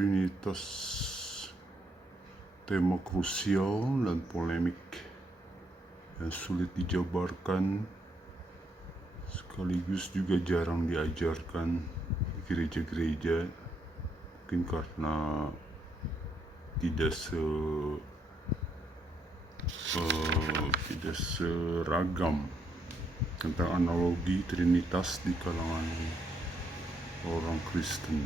Trinitas, tema krusial dan polemik yang sulit dijabarkan, sekaligus juga jarang diajarkan di gereja-gereja, mungkin karena tidak seragam tentang analogi Trinitas di kalangan orang Kristen,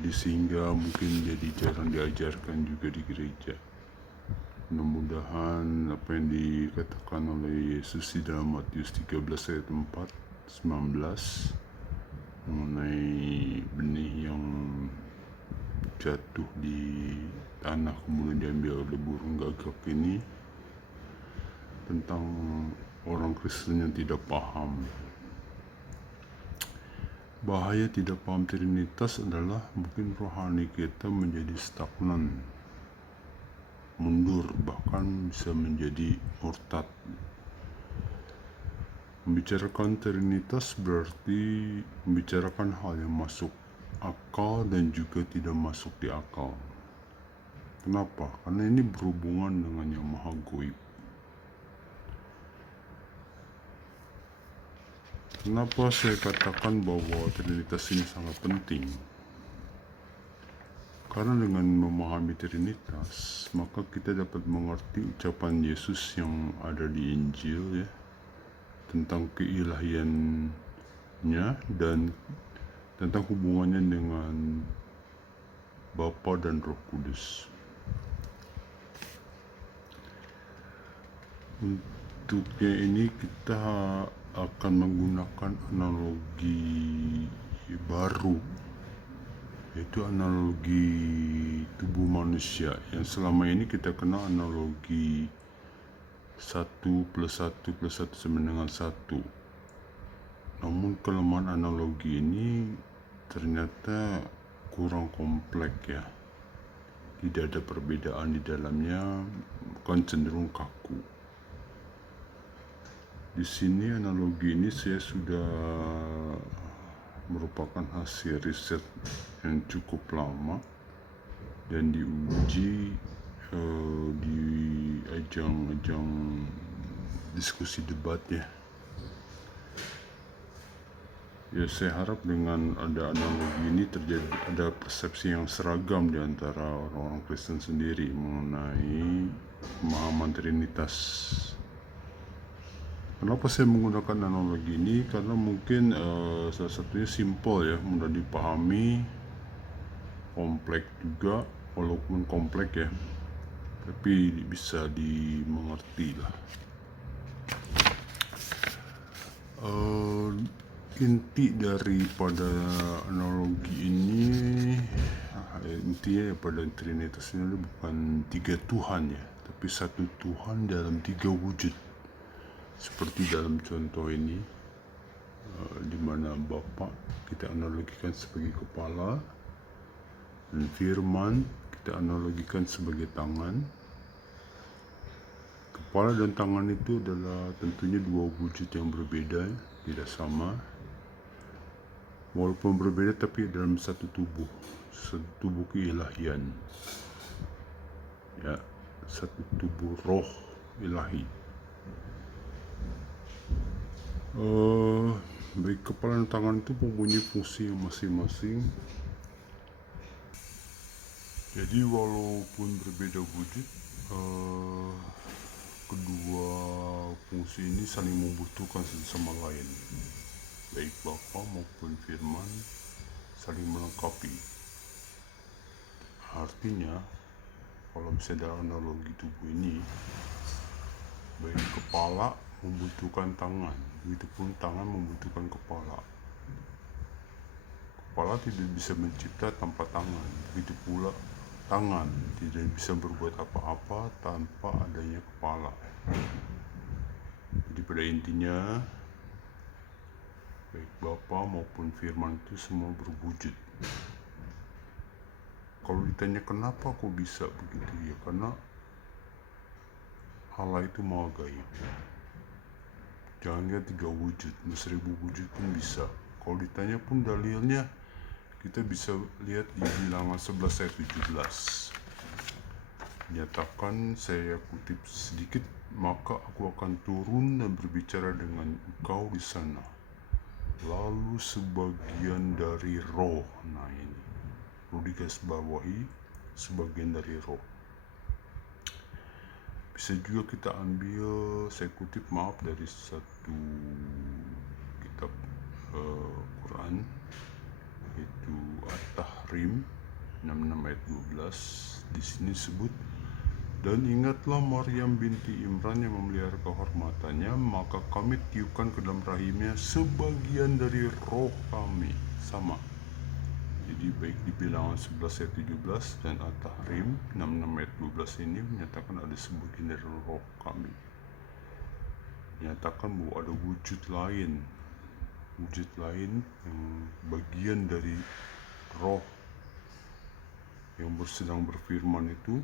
sehingga mungkin jadi jarang diajarkan juga di gereja. Mudah-mudahan apa yang dikatakan oleh Yesus di dalam Matius 13 ayat 19 mengenai benih yang jatuh di tanah kemudian diambil oleh burung gagak ini, tentang orang Kristen yang tidak paham. Bahaya tidak paham Trinitas adalah mungkin rohani kita menjadi stagnan, mundur, bahkan bisa menjadi murtad. Membicarakan Trinitas berarti membicarakan hal yang masuk akal dan juga tidak masuk di akal. Kenapa? Karena ini berhubungan dengan yang maha goib. Kenapa saya katakan bahwa Trinitas ini sangat penting? Karena dengan memahami Trinitas, maka kita dapat mengerti ucapan Yesus yang ada di Injil, ya, tentang keilahiannya dan tentang hubungannya dengan Bapa dan Roh Kudus. Untuknya ini kita akan menggunakan analogi baru, yaitu analogi tubuh manusia, yang selama ini kita kenal analogi 1+1+1 sama dengan 1. Namun kelemahan analogi ini ternyata kurang kompleks, ya. Tidak ada perbedaan di dalamnya, bukan cenderung kaku. Di sini analogi ini saya sudah merupakan hasil riset yang cukup lama dan diuji di ajang-ajang diskusi debat, ya. Ya, saya harap dengan ada analogi ini ada persepsi yang seragam di antara orang-orang Kristen sendiri mengenai pemahaman Trinitas. Kenapa saya menggunakan analogi ini? Karena mungkin salah satunya simpel, ya, mudah dipahami, kompleks juga, walaupun kompleks, ya, tapi bisa dimengerti lah. Inti daripada analogi ini, intinya pada Trinitas ini bukan 3 Tuhan, ya, tapi 1 Tuhan dalam 3 wujud. Seperti dalam contoh ini, di mana Bapa kita analogikan sebagai kepala, dan Firman kita analogikan sebagai tangan. Kepala dan tangan itu adalah tentunya 2 wujud yang berbeda, tidak sama. Walaupun berbeda tapi dalam satu tubuh keilahian, ya, satu tubuh roh ilahi. Baik kepala dan tangan itu mempunyai fungsi yang masing-masing. Jadi walaupun berbeda wujud, kedua fungsi ini saling membutuhkan satu sama lain. Baik Bapa maupun Firman saling melengkapi. Artinya, kalau misalnya dalam analogi tubuh ini, baik kepala membutuhkan tangan, begitupun tangan membutuhkan kepala. Kepala tidak bisa mencipta tanpa tangan, begitu pula tangan tidak bisa berbuat apa-apa tanpa adanya kepala. Jadi pada intinya, baik Bapa maupun Firman itu semua berwujud. Kalau ditanya kenapa kok bisa begitu, ya karena Allah itu maha gaib. Jangan lihat 3 wujud, 1000 wujud pun bisa. Kalau ditanya pun dalilnya, kita bisa lihat di Bilangan 11 ayat 17. Nyatakan, saya kutip sedikit, maka aku akan turun dan berbicara dengan engkau di sana. Lalu sebagian dari roh, nah ini perlu digarisbawahi, sebagian dari roh. Bisa juga kita ambil, saya kutip dari satu kitab Quran, yaitu At-Tahrim 66 ayat 12. Di sini sebut, dan ingatlah Maryam binti Imran yang memelihara kehormatannya, maka kami tiupkan ke dalam rahimnya sebagian dari roh kami. Sama. Jadi baik di Bilangan 11 ayat 17 dan At-Tahrim 66 ayat 12 ini menyatakan ada sebagian dari roh kami. Menyatakan bahwa ada wujud lain yang bagian dari roh yang sedang berfirman itu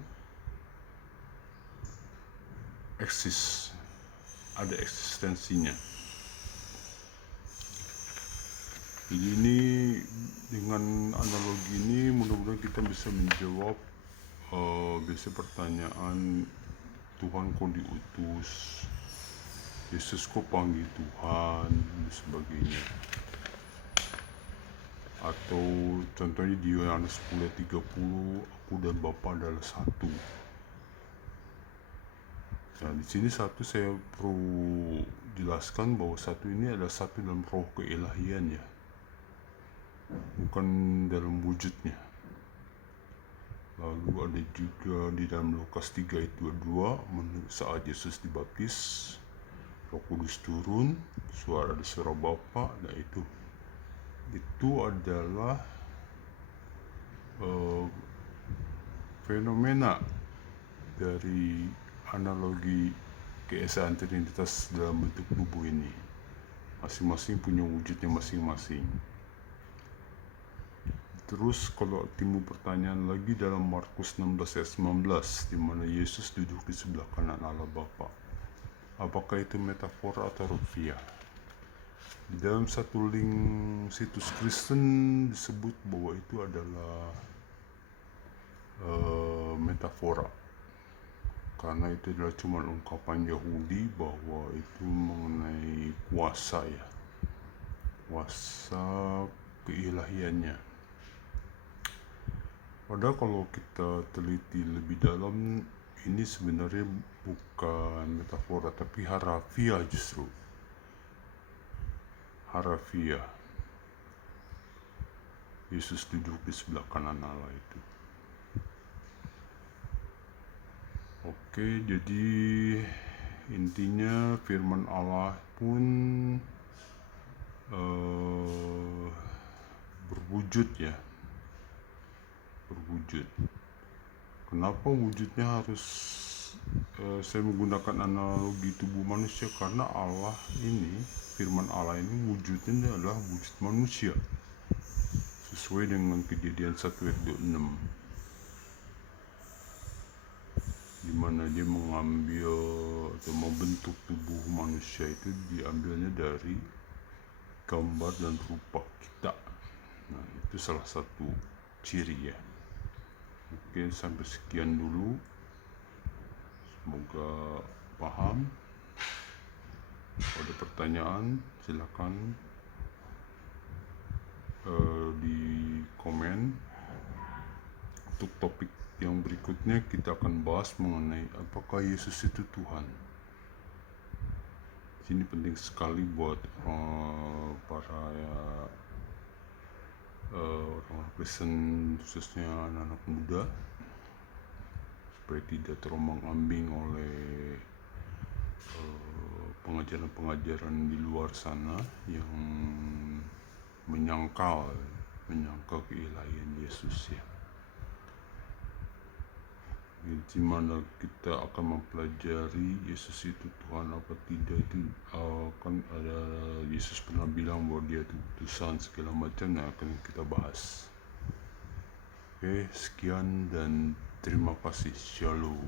eksis, ada eksistensinya. Jadi ini dengan analogi ini mudah-mudahan kita bisa menjawab biasa pertanyaan, Tuhan kok diutus, Yesus kok panggil Tuhan, dan sebagainya. Atau contohnya di Yohanes 10:30, aku dan Bapa adalah satu. Nah, di sini satu saya perlu jelaskan bahwa satu ini adalah satu dalam roh keilahian ya, bukan dalam wujudnya. Lalu ada juga di dalam Lukas 3 ayat 22, saat Yesus dibaptis, Roh Kudus turun, ada suara Bapa. Nah itu adalah fenomena dari analogi keesaan Trinitas dalam bentuk tubuh ini. Masing-masing punya wujudnya masing-masing. Terus kalau timbul pertanyaan lagi dalam Markus 16 ayat 19, di mana Yesus duduk di sebelah kanan Allah Bapa. Apakah itu metafora atau rufiah? Di dalam satu link situs Kristen disebut bahwa itu adalah metafora, karena itu adalah cuma ungkapan Yahudi bahwa itu mengenai kuasa ya, kuasa keilahiannya. Padahal kalau kita teliti lebih dalam, ini sebenarnya bukan metafora tapi harafiah, justru harafiah. Yesus duduk di sebelah kanan Allah itu. Oke, jadi intinya firman Allah pun berwujud ya, berwujud. Kenapa wujudnya harus saya menggunakan analogi tubuh manusia? Karena Allah ini, firman Allah ini wujudnya adalah wujud manusia, sesuai dengan Kejadian 1 ayat 26, di mana dia mengambil atau membentuk tubuh manusia itu diambilnya dari gambar dan rupa kita. Nah, itu salah satu ciri ya. Oke, sampai sekian dulu. Semoga paham. Kalau ada pertanyaan silakan di komen. Untuk topik yang berikutnya kita akan bahas mengenai apakah Yesus itu Tuhan. Ini penting sekali buat para orang Kristen, khususnya anak-anak muda, supaya tidak terombang-ambing oleh pengajaran-pengajaran di luar sana yang menyangkal keilahian Yesus ya. Di mana kita akan mempelajari Yesus itu Tuhan apa tidak, itu kan ada Yesus pernah bilang bahwa dia itu utusan segala macam, yang akan kita bahas. Oke, sekian dan terima kasih. Shalom.